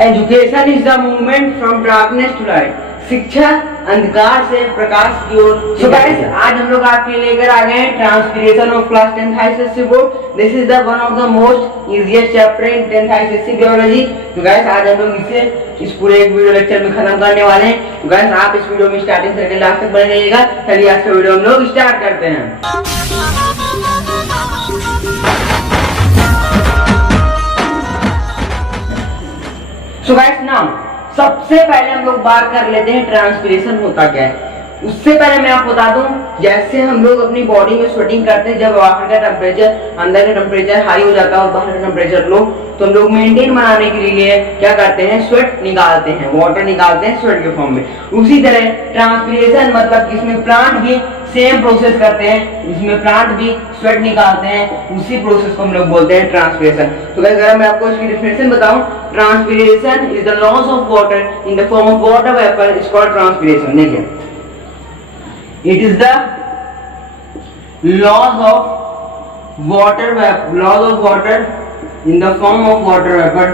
Education is the movement from darkness to light, शिक्षा अंधकार से प्रकाश की ओर। सो गाइस आज हम लोग आपके लिए लेकर आ गए हैं transpiration of class 10th ICSE board. This is the one of the most easiest chapter in 10th ICSE biology. तो गाइस आज हम लोग इसे इस पूरे एक वीडियो लेक्चर में खत्म करने वाले हैं। तो गाइस आप इस वीडियो में स्टार्टिंग से लेकर लास्ट तक बने रहिएगा। चलिए आज का वीडियो हम लोग स्टार्ट करते हैं। सो गाइस नाउ सबसे पहले हम लोग बात कर लेते हैं ट्रांसपिरेशन होता क्या है। उससे पहले मैं आपको बता दूं, जैसे हम लोग अपनी बॉडी में स्वेटिंग करते हैं, जब बाहर का टेम्परेचर अंदर का टेम्परेचर हाई हो जाता है और बाहर का टेम्परेचर लो, तो हम लोग मेंटेन बनाने के लिए क्या करते हैं, स्वेट निकालते हैं, वाटर निकालते हैं स्वेट के फॉर्म में। उसी तरह ट्रांसपिरेशन मतलब इसमें प्लांट भी सेम प्रोसेस करते हैं, इसमें प्लांट भी स्वेट निकालते हैं, उसी प्रोसेस को हम लोग बोलते हैं ट्रांसपिरेशन। तो अगर मैं आपको इसकी डेफिनेशन बताऊं, transpiration is the loss of water in the form of water vapour is called transpiration. देखिए, it is the loss of water in the form of water vapor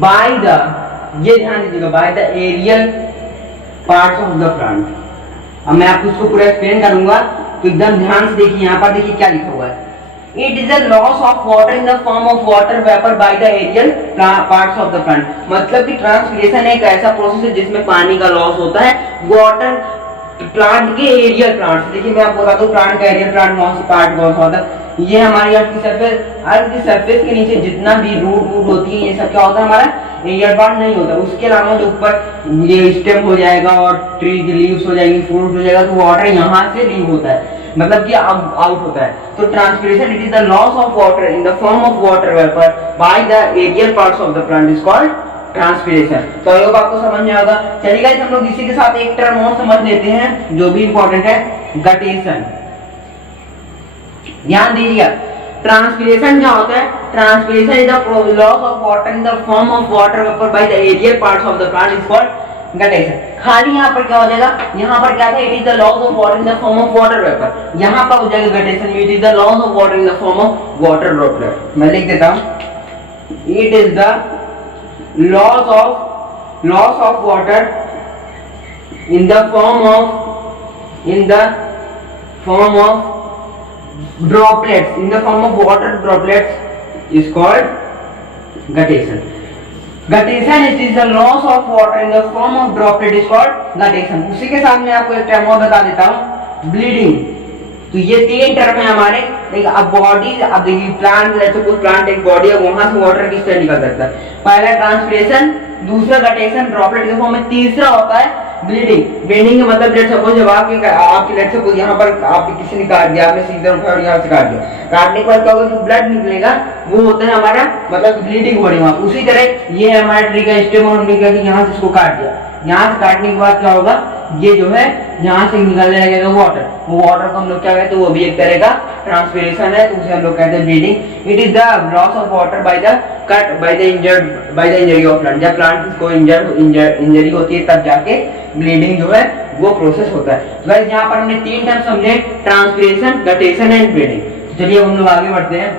by the, ये ध्यान दीजिएगा, by the aerial parts of the plant। अब मैं आपको इसको पूरा explain करूंगा, तो एकदम ध्यान से देखिए। यहाँ पर देखिए क्या लिखा हुआ है, It is a loss of water in the form of water vapor by the aerial parts of the plant। मतलब कि ट्रांसपिरेशन एक ऐसा प्रोसेस है जिसमें पानी का लॉस होता है वाटर प्लांट के एरियल प्लांट से। देखिए मैं आपको बता दूं, प्लांट का एरियल प्लांट कौन सी पार्ट कौन सा होता है। ये हमारी अर्थ की सरफेस के नीचे जितना भी रूट होती है, ये सब क्या होता है, हमारा एरियल पार्ट नहीं होता। उसके अलावा जो ऊपर ये स्टेम हो जाएगा और ट्री की लीव्स हो जाएगी, फ्रूट हो जाएगा, तो वाटर यहाँ से लीव होता है, मतलब कि आउट होता है। तो transpiration it is the loss of water in the form of water vapour by the aerial parts of the plant is called transpiration. तो आई होप आपको समझ में आएगा। चलिए गाइस हम लोग इसी के साथ एक टर्म और समझ लेते हैं जो भी इंपॉर्टेंट है, गटेशन। ध्यान दीजिएगा, ट्रांसपिरेशन क्या होता है, transpiration is the loss of water in the form of water vapour by the aerial parts of the plant is called guttation. खाली यहाँ पर क्या हो जाएगा, यहाँ पर क्या था, it is the loss of water in the form of water vapour. यहाँ पर हो जाएगा guttation, it is the loss of water in the form of water droplet. मैं लिख देता हूँ, it is the loss of water in the form of droplets, in the form of water droplets is called guttation। Guttation is the loss of water in the form of droplet is called guttation। उसी के साथ मैं आपको एक term और बता देता हूँ, ब्लीडिंग। तो ये तीन टर्म है हमारे। देखिए अब बॉडी, अब देखिए प्लांट, जैसे कोई प्लांट एक बॉडी है, वहां से वाटर किस तरह निकल सकता है। पहला ट्रांसपिरेशन, दूसरा गटेशन ड्रॉपलेट के फॉर्म में, तीसरा होता है ब्लीडिंग। ब्लीडिंग का मतलब लेट्स सपोज जब आपकी लेट्स सपोज यहाँ पर आप किसी ने काट दिया, आपने सीजर उठाया और यहाँ से काट दिया, काटने के बाद क्या होगा, जो ब्लड निकलेगा वो होता है हमारा मतलब ब्लीडिंग हो रही है। उसी तरह ये है हमारा ट्री का स्टेम, और हमने क्या किया, यहाँ से इसको काट दिया, यहाँ से काटने के बाद क्या होगा, ये जो है यहाँ से निकलने लगेगा वाटर, वो वाटर को हम लोग क्या कहते हैं, वो भी एक तरह का ट्रांसपिरेशन है, तो उसे हम लोग कहते हैं bleeding. It is the loss of water by the cut by the injury of plant. जब प्लांट को इंजरी होती है तब जाके ब्लीडिंग जो है वो प्रोसेस होता है। तो गाइस यहाँ पर हमने तीन टर्म समझे, ट्रांसपिरेशन, गटेशन एंड ब्लीडिंग। चलिए हम लोग आगे बढ़ते हैं।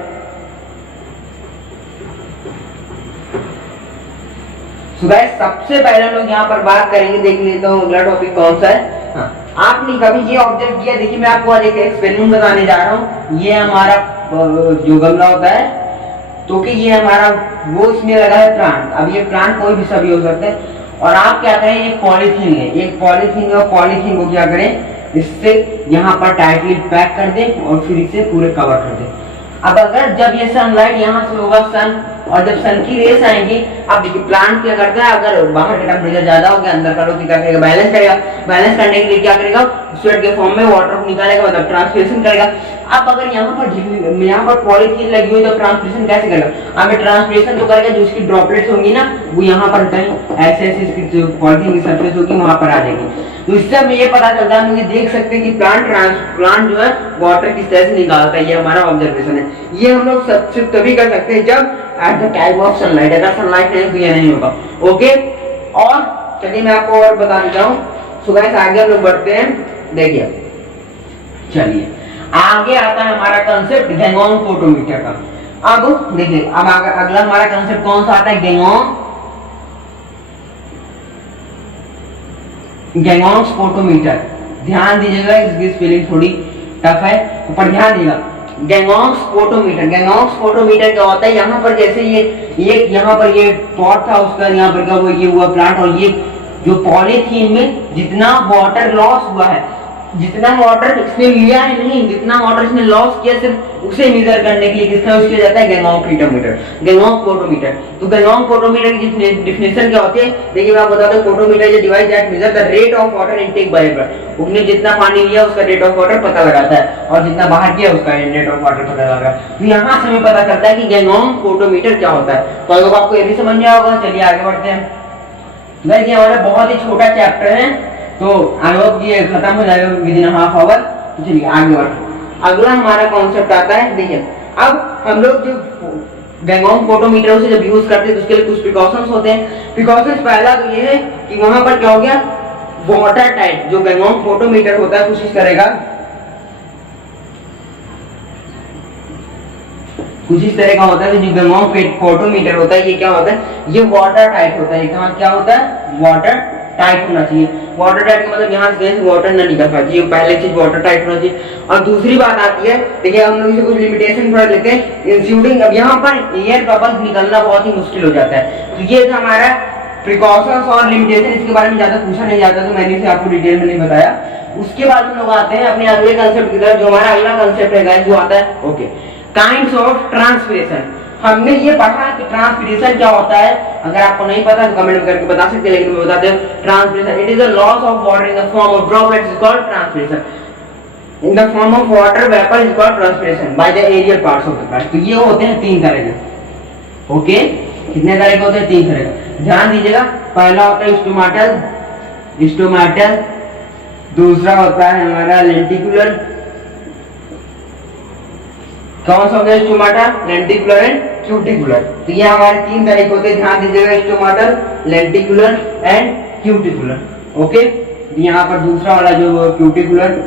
तो गाइस सबसे पहले हम लोग यहाँ पर बात करेंगे, देख लेते हो अगला टॉपिक कौन सा है। हाँ, आपने कभी ये ऑब्जर्व किया, देखिए मैं आपको आज एक एक्सपेरिमेंट बताने जा रहा हूँ। ये हमारा जो गमला होता है, तो कि ये हमारा वो इसमें लगा है प्लांट। अब ये प्लांट कोई भी सभी हो सकते हैं, और आप क्या करें, एक पॉलीथीन लें, एक पॉलीथीन और पॉलीथीन को क्या करें, इससे यहाँ पर टाइटली पैक कर दें और फिर इसे पूरे कवर कर दें। अब अगर जब ये सनलाइट यहाँ से होगा, सन, और जब सन की रेस आएंगी, अब देखिए प्लांट क्या करता है, अगर बाहर का टेम्परेचर ज्यादा हो गया, अंदर का क्या करेगा, बैलेंस करेगा। बैलेंस करने के लिए क्या करेगा, स्वेट के फॉर्म में वाटर को निकालेगा, मतलब ट्रांसपिरेशन करेगा। अब अगर यहाँ पर पॉलीथीन लगी हुई तो ट्रांसपिरेशन कैसे करेगा, अब ट्रांसपिरेशन तो करेगा, जो इसकी ड्रॉपलेट्स होंगी ना, वो यहाँ पर कहीं ऐसे इसकी जो पॉलीथीन की सरफेस होगी वहां पर आ जाएगी। तो इससे हमें ये पता चलता है, हम ये देख सकते हैं कि प्लांट जो है वाटर किस तरह से निकालता है। ये हमारा ऑब्जर्वेशन है। ये हम लोग सबसे तभी कर सकते हैं जब at the time of sunlight, अगर सनलाइट नहीं तो ये नहीं होगा। ओके, और चलिए मैं आपको और बता देता हूँ। सो गाइस आगे हम लोग बढ़ते हैं। देखिए चलिए आगे आता है हमारा कंसेप्ट गैंगोंग फोटोमीटर का। अब देखिए, अब अगला हमारा कंसेप्ट कौन सा आता है, गैंगोंग फोटोमीटर। ध्यान दीजिएगा, इसकी स्पेलिंग थोड़ी टफ है, ऊपर ध्यान दीजिएगा। गैंगोंग फोटोमीटर क्या होता है, यहाँ पर जैसे ये यहाँ पर ये पॉट था उसका, यहाँ पर का वो ये हुआ प्लांट, और ये जो पॉलीथीन में जितना वाटर लॉस हुआ है, जितना वाटर इसने लिया है नहीं, जितना वाटर इसने लॉस किया सिर्फ उसे मेजर करने के लिए किसका यूज किया जाता है, गैंगोंग फोटोमीटर। तो गैंगोंग फोटोमीटर की डिफिनेशन क्या होती है, देखिए मैं आपको बताता हूं। Photometer is a device that measure the rate of water intake by a plant. उसने जितना पानी लिया उसका रेट ऑफ वाटर पता लगाता है, और जितना बाहर किया उसका रेट ऑफ वाटर पता लगा। तो यहाँ से हमें पता चलता है कि गैंगोंग फोटोमीटर क्या होता है। तो अगर आपको ये भी समझ में आया होगा, चलिए आगे बढ़ते हैं। गाइस ये हमारा बहुत ही छोटा चैप्टर है, तो आई होप ये खत्म हो जाएगा विद इन हाफ आवर। तो चलिए आगे बढ़ते। अगला हमारा कॉन्सेप्ट आता है, देखिए अब हम लोग जो गैंगोंग फोटोमीटर से जब यूज करते हैं तो उसके लिए कुछ प्रिकॉशंस होते हैं। प्रिकॉशंस पहला तो ये है कि वहां पर क्या हो गया, वाटर टाइट जो गैंगोंग फोटोमीटर होता है कोशिश करेगा कुछ इस तरह का होता है। जो गैंगोंग फोटोमीटर होता है ये क्या होता है, ये वाटर टाइट होता है। कहाँ क्या होता है, वाटर टाइट होना चाहिए। वाटर टाइट का मतलब यहाँ से वाटर ना निकल पाए, पहले चीज वाटर टाइट होना चाहिए। और दूसरी बात आती है, देखिए हम लोग इसे कुछ लिमिटेशन थोड़ा लेते हैं, इंक्लूडिंग अब यहाँ पर एयर बबल्स निकलना बहुत ही मुश्किल हो जाता है। तो ये था हमारा प्रिकॉशंस और लिमिटेशन, इसके बारे में ज्यादा पूछा नहीं जाता, तो मैंने इसे आपको डिटेल में नहीं बताया। उसके बाद हम लोग आते हैं अपने अगले कंसेप्ट की तरफ, जो हमारा अगला कंसेप्ट है जो आता है ओके, काइंड्स ऑफ ट्रांसपिरेशन। हमने ये पढ़ा कि ट्रांसपिरेशन क्या होता है। अगर आपको नहीं पता तो कमेंट करके बता सकते हैं, लेकिन मैं बताते हूं। Transpiration it is a loss of water in the form of droplets is called transpiration. In the form of water vapour is called transpiration by the aerial parts of the plant. तो ये होते हैं तीन तरह के। Okay, कितने तरह के होते हैं, तीन तरह के। ध्यान दीजिएगा, पहला होता है स्टोमेटल, दूसरा होता है हमारा लेंटिकुलर। कौन सा हो गया, स्टोमेटा, लेंटिकुलर एंड क्यूटिकुलर। तो ये हमारे तीन तरह के होते हैं, ध्यान दीजिएगा, stomatal, lenticular and cuticular. Okay, यहाँ पर दूसरा वाला जो क्यूटिकुलर,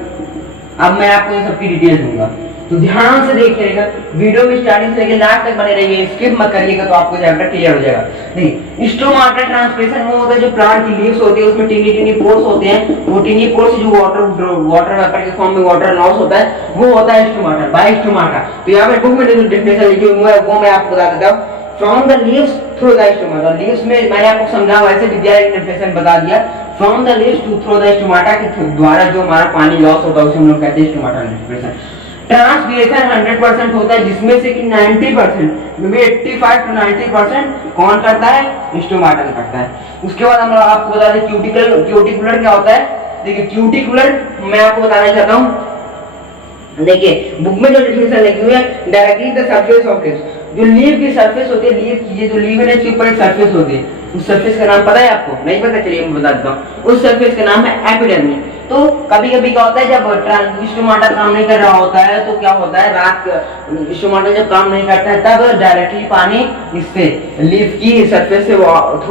अब मैं आपको इन सबकी डिटेल दूंगा, तो ध्यान से देखिएगा, वीडियो में स्टार्टिंग से लेकर लास्ट तक बने रहिए, स्किप मत करिएगा, तो आपको चैप्टर क्लियर हो जाएगा। नहीं, स्टोमेटा ट्रांसपिरेशन वो होता है जो प्लांट की लीव्स होती है उसमें टिनी टिनी पोर्स होते हैं, वो टिनी पोर्स से जो वाटर वेपर के फॉर्म में वाटर लॉस होता है वो होता है स्टोमेटा, बाय स्टोमेटा। तो यहाँ पे बुक में जो डेफिनेशन लिखी हुई है वो मैं आपको बता देता हूँ। From the leaves through the stomata, leaves में मैंने आपको समझा वैसे विद्यालय डेफिनेशन बता दिया। From the leaves to through the stomata के द्वारा जो हमारा पानी लॉस होता है उसे हम लोग कहते हैं स्टोमेटा ट्रांसपिरेशन। ट्रांसपिरेशन 100% होता है, जिसमें से कि 90% में 85 to 90% कौन करता है, स्टोमेटा करता है। उसके बाद हम आपको बता दें क्यूटिकुलर क्या होता है। देखिए क्यूटिकुलर मैं आपको बताना चाहता हूँ, देखिए बुक में जो डेफिनेशन लिखी हुई है, directly the surface of leaves, जो लीव की सरफेस होती है, लीव की ये जो लीव है इसके ऊपर एक सरफेस होती है, उस सरफेस का नाम पता है आपको, नहीं पता, चलिए मैं बता देता हूँ। उस सरफेस का नाम है एपिडर्मिस। तो कभी कभी क्या होता है, जब स्टोमेटा काम नहीं कर रहा होता है तो क्या होता है, रात स्टोमेटा जब काम नहीं करता है तब डायरेक्टली पानी इससे लीफ की सरफेस से थ्रू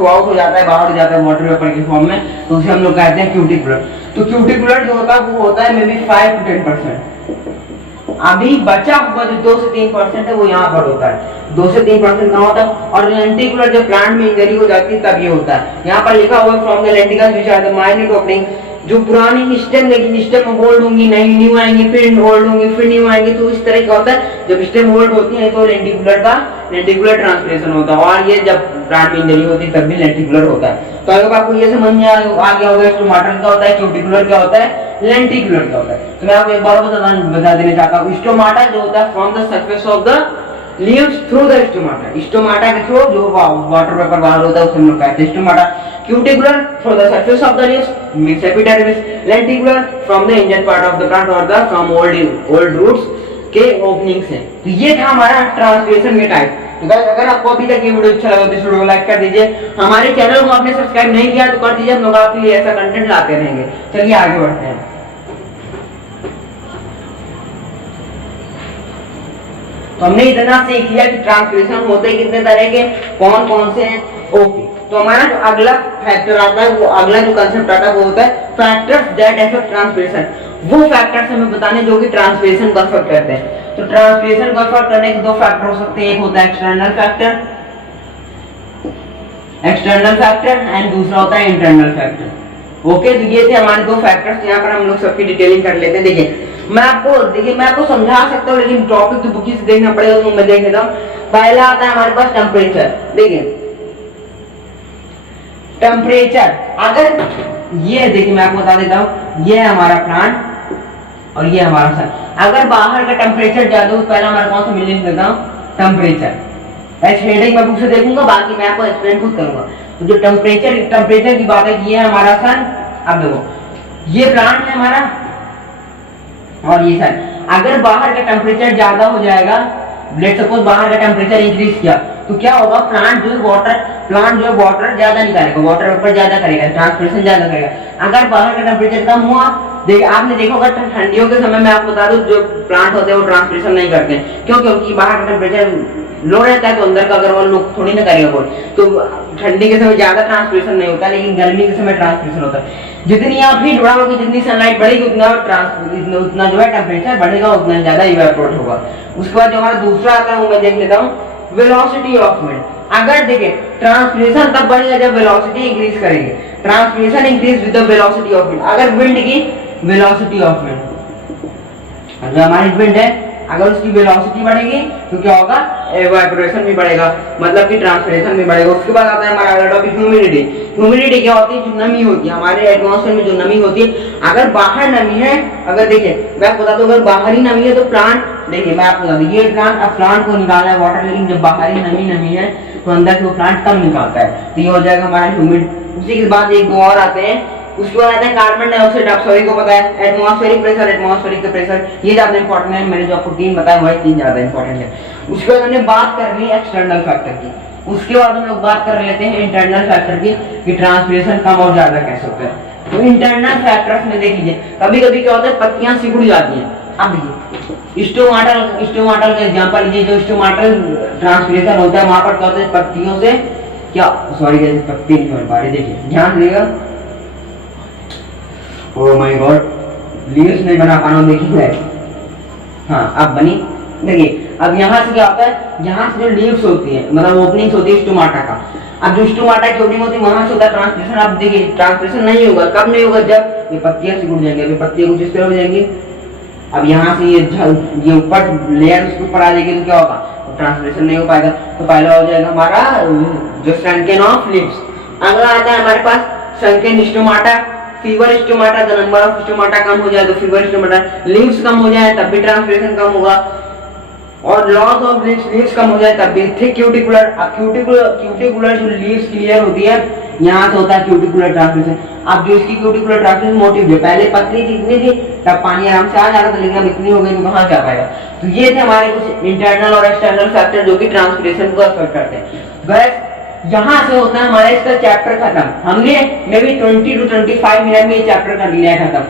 आउट हो जाता है, बाहर हो जाता है वाटर वेपर के फॉर्म में, तो उसे हम लोग कहते हैं क्यूटिकुलर। तो क्यूटिकुलर जो होता है वो होता है मे बी 5 to 10%। अभी बचा हुआ जो 2 से 3% है वो यहाँ पर होता है, 2 से 3% कहाँ होता है। और लेंटिकुलर जब प्लांट में इंजरी हो जाती है तब ये होता है। यहाँ पर लिखा हुआ है from the lenticels which are the minute opening, जो पुरानी स्टेम, लेकिन स्टेम होल्ड होंगी, नहीं न्यू आएंगे, फिर होल्ड होंगी, फिर न्यू आएंगे, तो इस तरह का होता है। जब स्टेम होल्ड होती है तो लेंटिकुलर ट्रांसपिरेशन होता है, और ये जब प्लांट में इंजरी होती है तब भी लेंटिकुलर होता है। तो अगर आपको ये समझ में आ गया होगा स्टोमेटल क्या होता है, क्यूटिकुलर क्या होता है, लेंटिकुलर क्या होता है। तो मैं आपको एक बार बता देना चाहता हूँ। स्टोमेटा जो होता है from the surface of the leaves through the stomata, stomata के थ्रू जो वाटर वेपर बाहर होता है उसे हम लोग कहते हैं stomata. Cuticular from the surface of the leaves means epidermis, lenticular from the injured part of the plant और द फ्रॉम ओल्ड रूट्स के ओपनिंग से। तो ये था हमारा ट्रांसपिरेशन के टाइप। तो गाइस अगर आपको अभी तक ये वीडियो अच्छा लगा तो इस वीडियो को लाइक कर दीजिए, हमारे चैनल को आपने सब्सक्राइब नहीं किया तो कर दीजिए, हम लोग आपके लिए ऐसा कंटेंट लाते रहेंगे। चलिए आगे बढ़ते हैं। तो हमने इतना सीख लिया कि ट्रांसपिरेशन होते कितने तरह के, कौन कौन से हैं। ओके, तो हमारा जो अगला फैक्टर आता है, वो अगला जो कंसेप्ट आता है वो होता है फैक्टर्स दैट अफेक्ट ट्रांसपिरेशन। वो फैक्टर्स हमें बताने जो कि ट्रांसपिरेशन को अफेक्ट करते हैं। तो ट्रांसपिरेशन को अफेक्ट करने के दो फैक्टर हो सकते हैं, एक होता है एक्सटर्नल फैक्टर एंड दूसरा होता है इंटरनल फैक्टर। ओके, तो ये थे हमारे दो फैक्टर्स। यहाँ पर हम लोग सबकी डिटेलिंग कर लेते हैं। देखिए मैं आपको समझा सकता हूँ, लेकिन टॉपिक तो बुक से देखना पड़ेगा, तो मैं देख लेता हूँ। पहला आता है हमारे पास टेम्परेचर। देखिए टेम्परेचर, अगर ये देखिए मैं आपको बता देता हूँ, ये है हमारा प्लांट और ये हमारा सन। अगर बाहर का टेम्परेचर ज्यादा हो, पहला हमारा कौन सा मिलने देता हूँ, टेम्परेचर। हेडिंग मैं बुक से देखूंगा, बाकी मैं आपको एक्सप्लेन खुद करूंगा। तो जो टेम्परेचर की बात है, ये है हमारा सन। अब देखो ये प्लांट है हमारा और ये सन। अगर बाहर का टेम्परेचर ज्यादा हो जाएगा, लेट्स सपोज बाहर का टेम्परेचर इंक्रीज किया, तो क्या होगा, प्लांट जो है वाटर ज्यादा निकालेगा, वाटर वेपर ज्यादा करेगा, ट्रांसपिरेशन ज्यादा करेगा। अगर बाहर का टेम्परेचर कम हुआ, आपने देखा होगा ठंडियों के समय में, आपको बता दूं जो प्लांट होते हैं वो ट्रांसपिरेशन नहीं करते हैं। क्यों? क्योंकि बाहर का टेम्परेचर लो रहता है, तो अंदर का अगर वो लोग थोड़ी ना करेगा कोई। तो ठंडी के समय ज्यादा ट्रांसपिरेशन नहीं होता, लेकिन गर्मी के समय ट्रांसपिरेशन होता है। जितनी आप हीट बढ़ाओगे, जितनी सनलाइट बढ़ेगी, उतना जो है टेम्परेचर बढ़ेगा, उतना ज्यादा इवेपोरेट होगा। उसके बाद जो हमारा दूसरा आता है वो मैं देख लेता हूँ, वेलोसिटी ऑफ विंड। अगर देखिए ट्रांसपिरेशन तब बढ़ेगा जब वेलोसिटी इंक्रीज करेगी। Transpiration increase with the velocity of wind. अगर विंड की वेलोसिटी ऑफ विंड, जो हमारी विंड है, अगर उसकी वेलोसिटी बढ़ेगी तो क्या होगा, इवेपोरेशन भी बढ़ेगा, मतलब कि ट्रांसपिरेशन भी बढ़ेगा। उसके बाद आता है हमारा अगला टॉपिक, ह्यूमिडिटी। ह्यूमिडिटी क्या होती है, जो नमी होती है हमारे एटमॉस्फेयर में, जो नमी होती है। अगर बाहर नमी है, अगर देखिए मैं आपको बता दूं, अगर बाहरी नमी है तो प्लांट, देखिए मैं आपको बता दूं, ये प्लांट को निकालना है वाटर, लेकिन जब बाहरी नमी है तो अंदर से वो प्लांट कम निकालता है, तो ये हो जाएगा हमारा ह्यूमिड। उसी के बाद एक दो और आते हैं, उसके बाद आता है कार्बन डाइऑक्साइड। आप सभी को पता है एटमॉस्फेरिक प्रेशर, ये ज्यादा इंपॉर्टेंट है। मैंने जो आपको तीन बताया वही तीन ज्यादा इंपॉर्टेंट है। उसके बाद हमने बात कर ली एक्सटर्नल फैक्टर की। उसके बाद हम लोग बात कर लेते हैं इंटरनल फैक्टर की, कि ट्रांसपिरेशन कम और ज्यादा कैसे होता है। तो इंटरनल फैक्टर्स में देख लीजिए, कभी कभी क्या होता है, पत्तियां सिकुड़ जाती हैं। अब देखिए स्टोमाटल का एग्जांपल लीजिए। जो स्टोमाटल ट्रांसपिरेशन होता है, वहां पर क्या होता है, पत्तियों से क्या, सॉरी पत्ती नहीं बन पा रही, देखिए ध्यान दीजिएगा। ओह माय गॉड, लीव्स नहीं बना पाना, देखिए हाँ अब बनी। देखिए अब यहाँ से क्या होता है, यहाँ से जो लीव्स होती है, मतलब ओपनिंग्स होती है स्टोमाटा का। अब जो स्टोमाटा की ओपनिंग होती है, वहां से होता है ट्रांसपिरेशन। अब देखिए ट्रांसपिरेशन नहीं होगा, कब नहीं होगा, जब ये पत्तियां सिकुड़ जाएंगी। अभी पत्तियां कुछ इस तरह हो जाएंगी, अब यहाँ से ये ऊपर लेयर उसके ऊपर आ जाएगी, तो क्या होगा, ट्रांसपिरेशन नहीं हो पाएगा। तो पहला हो जाएगा हमारा जो सनकेन ऑफ लीव्स। अगला आता है हमारे पास sunken stomata, fewer stomata. The number of stomata कम हो जाए तो फीवर स्टोमाटा, लीव्स कम हो जाए तब भी ट्रांसपिरेशन कम होगा, और लॉस ऑफ लीव्स कम हो जाए तब भी। थिक क्यूटिकुलर, क्यूटिकुलर जो लीव्स की लेयर होती है, यहाँ से होता है क्यूटिकुलर ट्रांसपिरेशन। अब जो इसकी क्यूटिकुलर ट्रांसपिरेशन मोटिव, जो पहले पतली थी, इतनी थी, तब पानी आराम से आ जा रहा था, लेकिन अब इतनी हो गई तो कहाँ जा पाएगा। तो ये थे हमारे कुछ इंटरनल और एक्सटर्नल फैक्टर जो कि ट्रांसपिरेशन को अफेक्ट करते हैं। बस यहाँ से होता है हमारा इसका चैप्टर खत्म। हमने मे बी 20 to 25 मिनट में ये चैप्टर कर लिया खत्म।